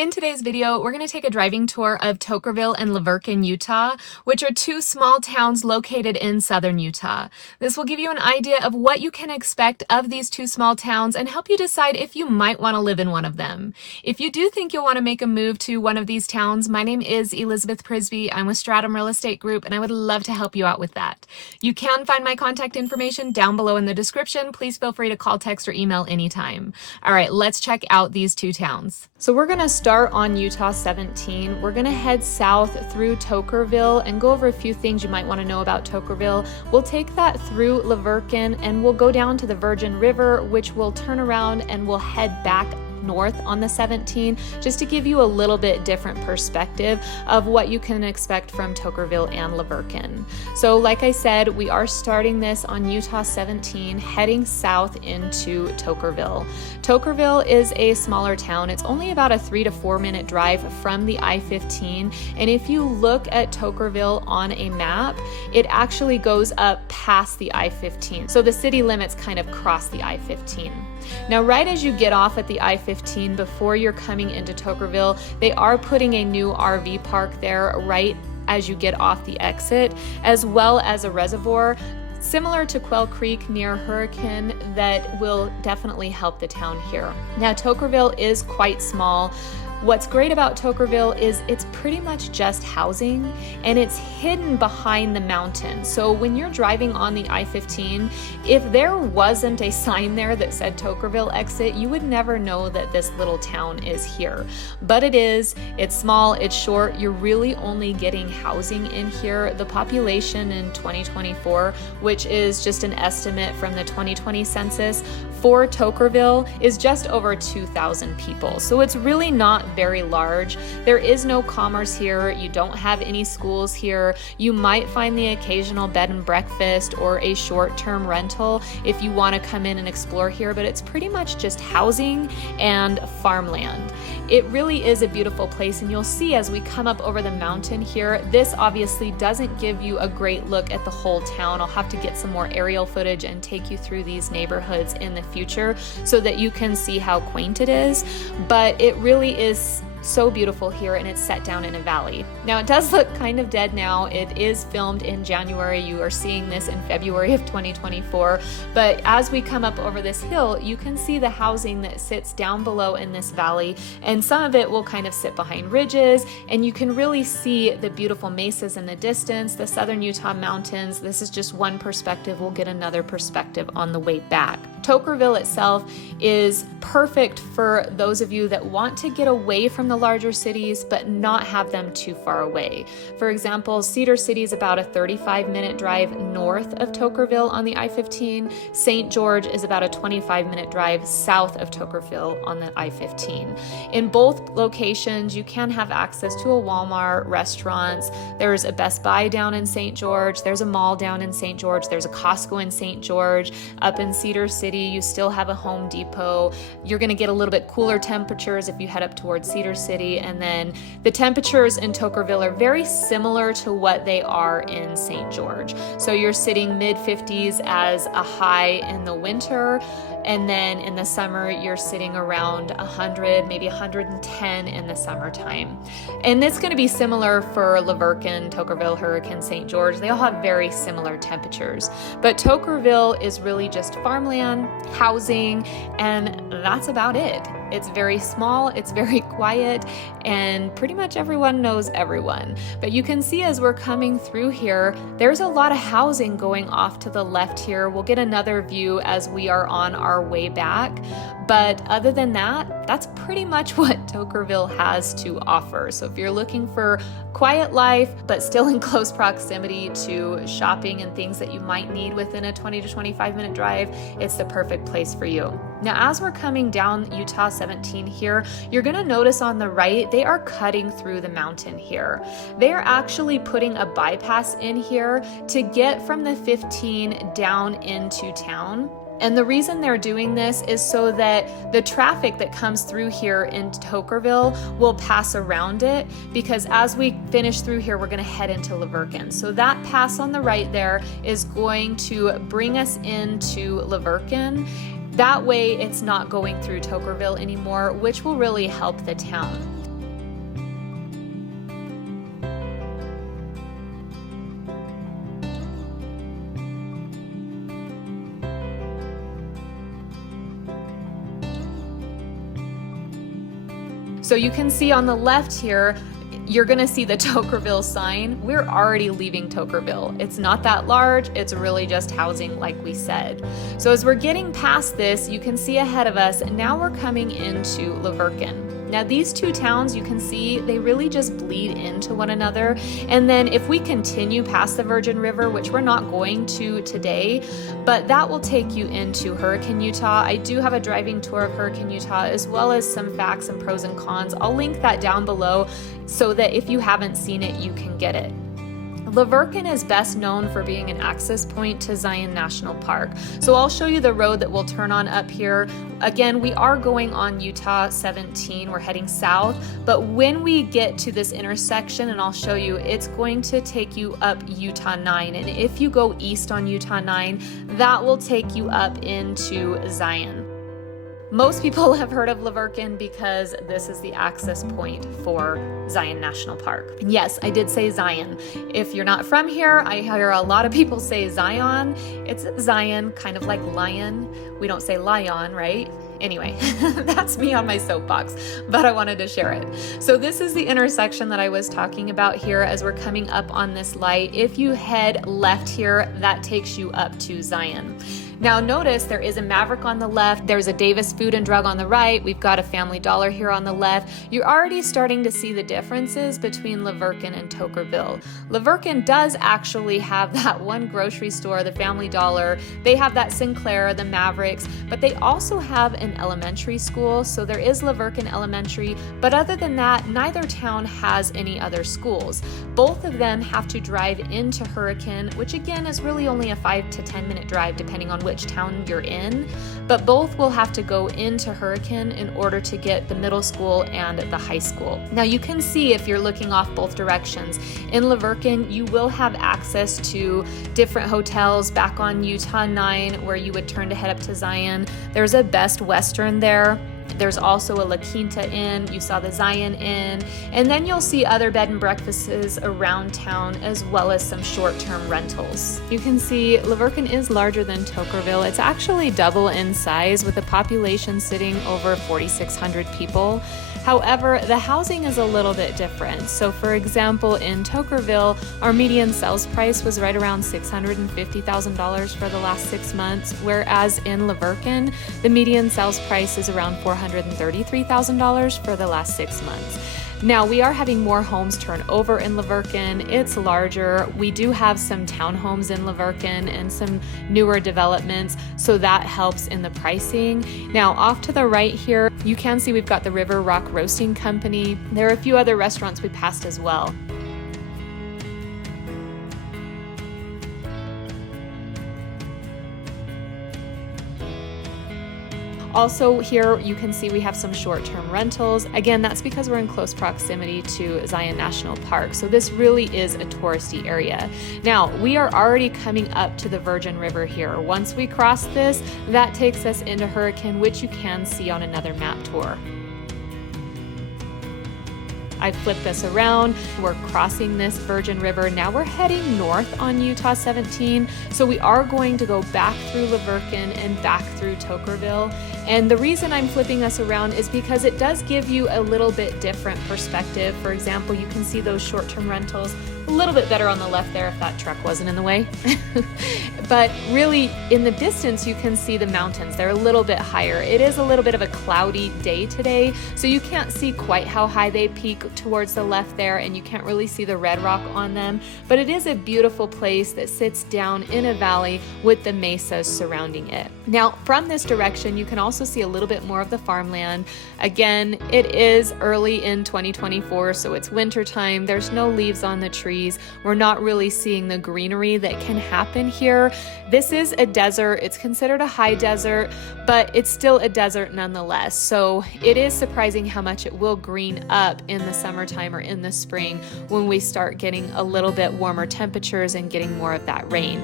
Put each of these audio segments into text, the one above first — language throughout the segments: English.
In today's video, we're going to take a driving tour of Toquerville and Verkin, Utah, which are two small towns located in southern Utah. This will give you an idea of what you can expect of these two small towns and help you decide if you might want to live in one of them. If you do think you'll want to make a move to one of these towns, my name is Elizabeth Prisbrey. I'm with Stratum Real Estate Group, and I would love to help you out with that. You can find my contact information down below in the description. Please feel free to call, text, or email anytime. All right, let's check out these two towns. So we're going to start on Utah 17. We're going to head south through Toquerville and go over a few things you might want to know about Toquerville. We'll take that through Verkin and we'll go down to the Virgin River, which will turn around and we'll head back north on the 17, just to give you a little bit different perspective of what you can expect from Toquerville and Verkin. So like I said, we are starting this on Utah 17, heading south into Toquerville. Toquerville is a smaller town. It's only about a 3 to 4 minute drive from the I-15, and if you look at Toquerville on a map, it actually goes up past the I-15. So the city limits kind of cross the I-15. Now, right as you get off at the I-15, before you're coming into Toquerville, they are putting a new RV park there right as you get off the exit, as well as a reservoir similar to Quail Creek near Verkin that will definitely help the town here. Now, Toquerville is quite small. What's great about Toquerville is it's pretty much just housing, and it's hidden behind the mountain. So when you're driving on the I-15, if there wasn't a sign there that said Toquerville exit, you would never know that this little town is here. But it is, it's small, it's short, you're really only getting housing in here. The population in 2024, which is just an estimate from the 2020 census, for Toquerville is just over 2,000 people. So it's really not very large. There is no commerce here. You don't have any schools here. You might find the occasional bed and breakfast or a short-term rental if you want to come in and explore here, but it's pretty much just housing and farmland. It really is a beautiful place, and you'll see as we come up over the mountain here, this obviously doesn't give you a great look at the whole town. I'll have to get some more aerial footage and take you through these neighborhoods in the future so that you can see how quaint it is, but it really is so beautiful here, and it's set down in a valley. Now, it does look kind of dead now. It is filmed in January. You are seeing this in February of 2024, but as we come up over this hill, you can see the housing that sits down below in this valley, and some of it will kind of sit behind ridges, and you can really see the beautiful mesas in the distance, the southern Utah mountains. This is just one perspective. We'll get another perspective on the way back. Toquerville itself is perfect for those of you that want to get away from the larger cities but not have them too far away. For example, Cedar City is about a 35-minute drive north of Toquerville on the I-15. St. George is about a 25-minute drive south of Toquerville on the I-15. In both locations, you can have access to a Walmart, restaurants. There's a Best Buy down in St. George. There's a mall down in St. George. There's a Costco in St. George. Up in Cedar City, you still have a Home Depot. You're going to get a little bit cooler temperatures if you head up towards Cedar City, and then the temperatures in Toquerville are very similar to what they are in St. George. So you're sitting mid-50s as a high in the winter, and then in the summer you're sitting around 100, maybe 110 in the summertime. And it's going to be similar for Verkin, Toquerville, Verkin, St. George. They all have very similar temperatures. But Toquerville is really just farmland, housing, and that's about it. It's very small, it's very quiet, and pretty much everyone knows everyone. But you can see as we're coming through here, there's a lot of housing going off to the left here. We'll get another view as we are on our way back. But other than that, that's pretty much what Toquerville has to offer. So if you're looking for quiet life, but still in close proximity to shopping and things that you might need within a 20 to 25 minute drive, it's the perfect place for you. Now, as we're coming down Utah 17 here, you're gonna notice on the right, they are cutting through the mountain here. They are actually putting a bypass in here to get from the 15 down into town. And the reason they're doing this is so that the traffic that comes through here in Toquerville will pass around it, because as we finish through here, we're going to head into Verkin. So that pass on the right there is going to bring us into Verkin. That way it's not going through Toquerville anymore, which will really help the town. So you can see on the left here, you're gonna see the Toquerville sign. We're already leaving Toquerville. It's not that large, it's really just housing like we said. So as we're getting past this, you can see ahead of us, now we're coming into Verkin. Now these two towns, you can see, they really just bleed into one another. And then if we continue past the Virgin River, which we're not going to today, but that will take you into Hurricane, Utah. I do have a driving tour of Hurricane, Utah, as well as some facts and pros and cons. I'll link that down below so that if you haven't seen it, you can get it. Verkin is best known for being an access point to Zion National Park. So I'll show you the road that we'll turn on up here. Again, we are going on Utah 17, we're heading south, but when we get to this intersection, and I'll show you, it's going to take you up Utah 9. And if you go east on Utah 9, that will take you up into Zion. Most people have heard of Verkin because this is the access point for Zion National Park. And yes, I did say Zion. If you're not from here, I hear a lot of people say Zion. It's Zion, kind of like lion. We don't say lion, right? Anyway, that's me on my soapbox, but I wanted to share it. So this is the intersection that I was talking about here as we're coming up on this light. If you head left here, that takes you up to Zion. Now notice there is a Maverick on the left, there's a Davis Food and Drug on the right, we've got a Family Dollar here on the left. You're already starting to see the differences between Verkin and Toquerville. Verkin does actually have that one grocery store, the Family Dollar. They have that Sinclair, the Mavericks, but they also have an elementary school. So there is Verkin Elementary, but other than that, neither town has any other schools. Both of them have to drive into Hurricane, which again is really only a 5 to 10 minute drive depending on which town you're in, but both will have to go into Hurricane in order to get the middle school and the high school. Now you can see if you're looking off both directions, in Verkin you will have access to different hotels back on Utah 9 where you would turn to head up to Zion. There's a Best Western there. There's also a La Quinta Inn, you saw the Zion Inn, and then you'll see other bed and breakfasts around town as well as some short-term rentals. You can see Verkin is larger than Toquerville. It's actually double in size with a population sitting over 4,600 people. However, the housing is a little bit different. So for example, in Toquerville, our median sales price was right around $650,000 for the last 6 months, whereas in Verkin, the median sales price is around $433,000 for the last 6 months. Now, we are having more homes turn over in Verkin. It's larger. We do have some townhomes in Verkin and some newer developments, so that helps in the pricing. Now, off to the right here, you can see we've got the River Rock Roasting Company. There are a few other restaurants we passed as well. Also here you can see we have some short-term rentals. Again, that's because we're in close proximity to Zion National Park. So this really is a touristy area. Now, we are already coming up to the Virgin River here. Once we cross this, that takes us into Hurricane, which you can see on another map tour. I flipped this around. We're crossing this Virgin River. Now we're heading north on Utah 17. So we are going to go back through Verkin and back through Toquerville. And the reason I'm flipping us around is because it does give you a little bit different perspective. For example, you can see those short-term rentals a little bit better on the left there if that truck wasn't in the way. But really in the distance you can see the mountains. They're a little bit higher. It is a little bit of a cloudy day today, so you can't see quite how high they peak towards the left there, and you can't really see the red rock on them. But it is a beautiful place that sits down in a valley with the mesas surrounding it. Now from this direction you can also see a little bit more of the farmland. Again, it is early in 2024, so it's winter time. There's no leaves on the trees. We're not really seeing the greenery that can happen here. This is a desert. It's considered a high desert, but it's still a desert nonetheless. So it is surprising how much it will green up in the summertime or in the spring when we start getting a little bit warmer temperatures and getting more of that rain.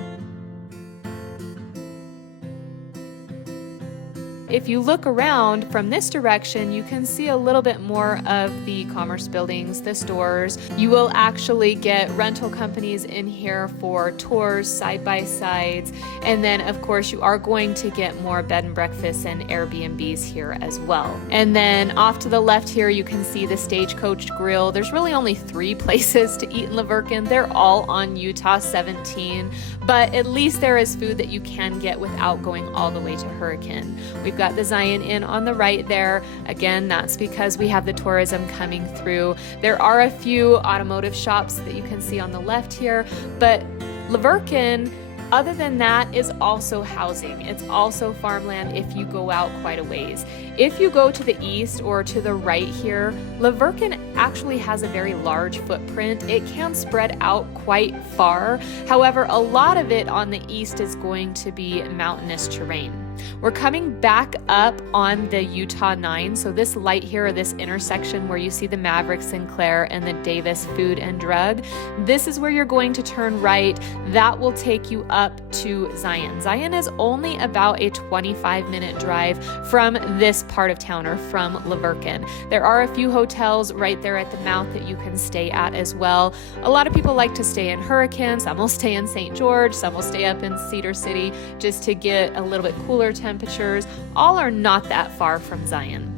if you look around from this direction, you can see a little bit more of the commerce buildings, the stores. You will actually get rental companies in here for tours, side-by-sides, and then of course you are going to get more bed and breakfasts and Airbnbs here as well. And then off to the left here, you can see the Stagecoach Grill. There's really only 3 places to eat in Verkin. They're all on Utah 17, but at least there is food that you can get without going all the way to Hurricane. We've got the Zion Inn on the right there. Again, that's because we have the tourism coming through. There are a few automotive shops that you can see on the left here, but Verkin, other than that, is also housing. It's also farmland if you go out quite a ways. If you go to the east or to the right here, Verkin actually has a very large footprint. It can spread out quite far. However, a lot of it on the east is going to be mountainous terrain. We're coming back up on the Utah 9, so this light here, or this intersection where you see the Maverick Sinclair and the Davis Food and Drug, this is where you're going to turn right. That will take you up to Zion. Zion is only about a 25-minute drive from this part of town, or from Verkin. There are a few hotels right there at the mouth that you can stay at as well. A lot of people like to stay in Hurricane, some will stay in St. George, some will stay up in Cedar City just to get a little bit cooler temperatures. All are not that far from Zion.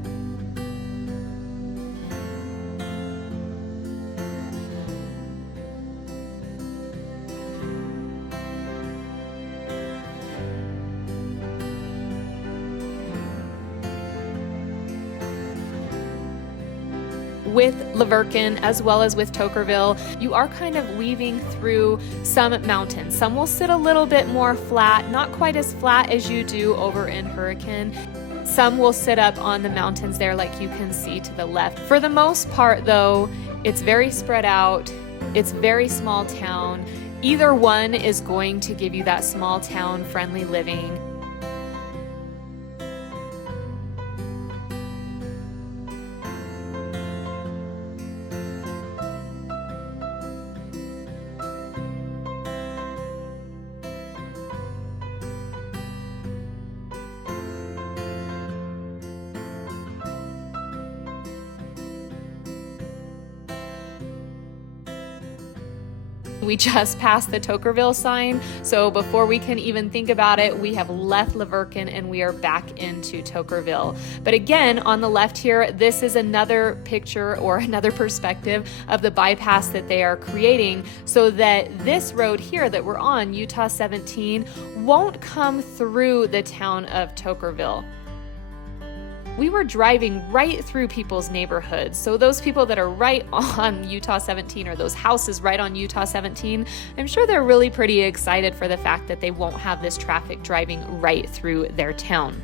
With Verkin as well as with Toquerville, you are kind of weaving through some mountains. Some will sit a little bit more flat, not quite as flat as you do over in Hurricane. Some will sit up on the mountains there like you can see to the left. For the most part though, it's very spread out. It's very small town. Either one is going to give you that small town friendly living. We just passed the Toquerville sign, so before we can even think about it, we have left Verkin and we are back into Toquerville. But again, on the left here, this is another picture or another perspective of the bypass that they are creating so that this road here that we're on, Utah 17, won't come through the town of Toquerville. We were driving right through people's neighborhoods. So those people that are right on Utah 17, or those houses right on Utah 17, I'm sure they're really pretty excited for the fact that they won't have this traffic driving right through their town.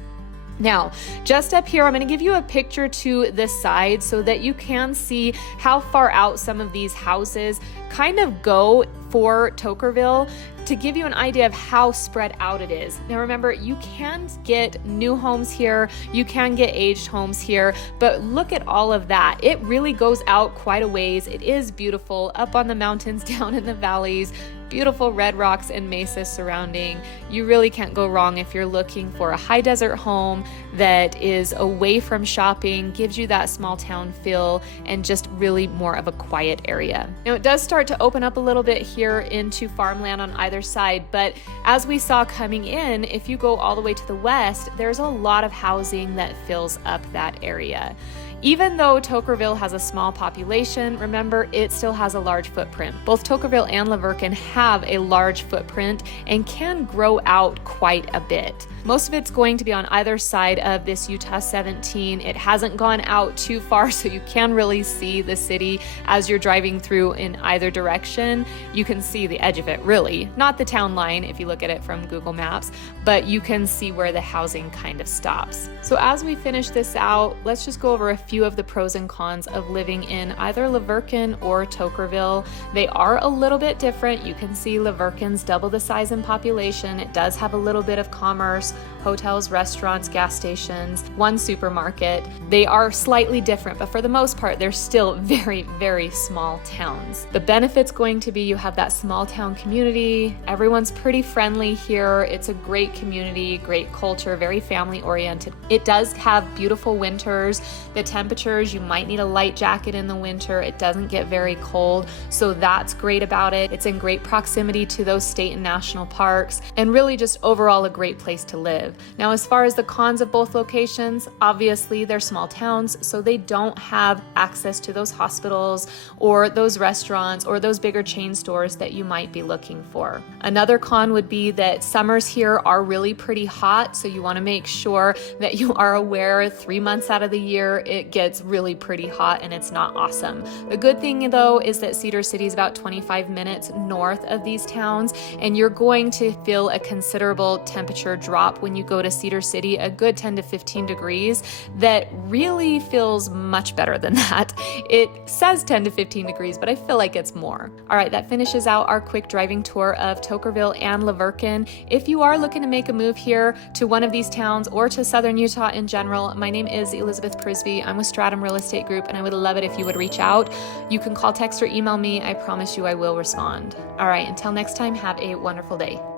Now, just up here, I'm going to give you a picture to the side so that you can see how far out some of these houses kind of go for Toquerville, to give you an idea of how spread out it is. Now remember, you can get new homes here, you can get aged homes here, but look at all of that. It really goes out quite a ways. It is beautiful up on the mountains, down in the valleys, beautiful red rocks and mesas surrounding. You really can't go wrong if you're looking for a high desert home that is away from shopping, gives you that small town feel, and just really more of a quiet area. Now it does start to open up a little bit here into farmland on either side, but as we saw coming in, if you go all the way to the west, there's a lot of housing that fills up that area. Even though Toquerville has a small population, remember, it still has a large footprint. Both Toquerville and Verkin have a large footprint and can grow out quite a bit. Most of it's going to be on either side of this Utah 17. It hasn't gone out too far, so you can really see the city as you're driving through in either direction. You can see the edge of it, really. Not the town line if you look at it from Google Maps, but you can see where the housing kind of stops. So as we finish this out, let's just go over a few of the pros and cons of living in either Verkin or Toquerville. They are a little bit different. You can see Verkin's double the size in population. It does have a little bit of commerce, hotels, restaurants, gas stations, one supermarket. They are slightly different, but for the most part, they're still very, very small towns. The benefit's going to be you have that small town community. Everyone's pretty friendly here. It's a great community, great culture, very family oriented. It does have beautiful winters. The temperatures, you might need a light jacket in the winter. It doesn't get very cold, so that's great about it. It's in great proximity to those state and national parks, and really just overall a great place to live. Now, as far as the cons of both locations, obviously they're small towns, so they don't have access to those hospitals or those restaurants or those bigger chain stores that you might be looking for. Another con would be that summers here are really pretty hot, so you want to make sure that you are aware 3 months out of the year it gets really pretty hot and it's not awesome. The good thing though is that Cedar City is about 25 minutes north of these towns, and you're going to feel a considerable temperature drop when you go to Cedar City, a good 10 to 15 degrees that really feels much better than that. It says 10 to 15 degrees, but I feel like it's more. All right, that finishes out our quick driving tour of Toquerville and Verkin. If you are looking to make a move here to one of these towns or to Southern Utah in general, my name is Elizabeth Prisbrey. I'm with Stratum Real Estate Group, and I would love it if you would reach out. You can call, text, or email me. I promise you I will respond. All right, until next time, have a wonderful day.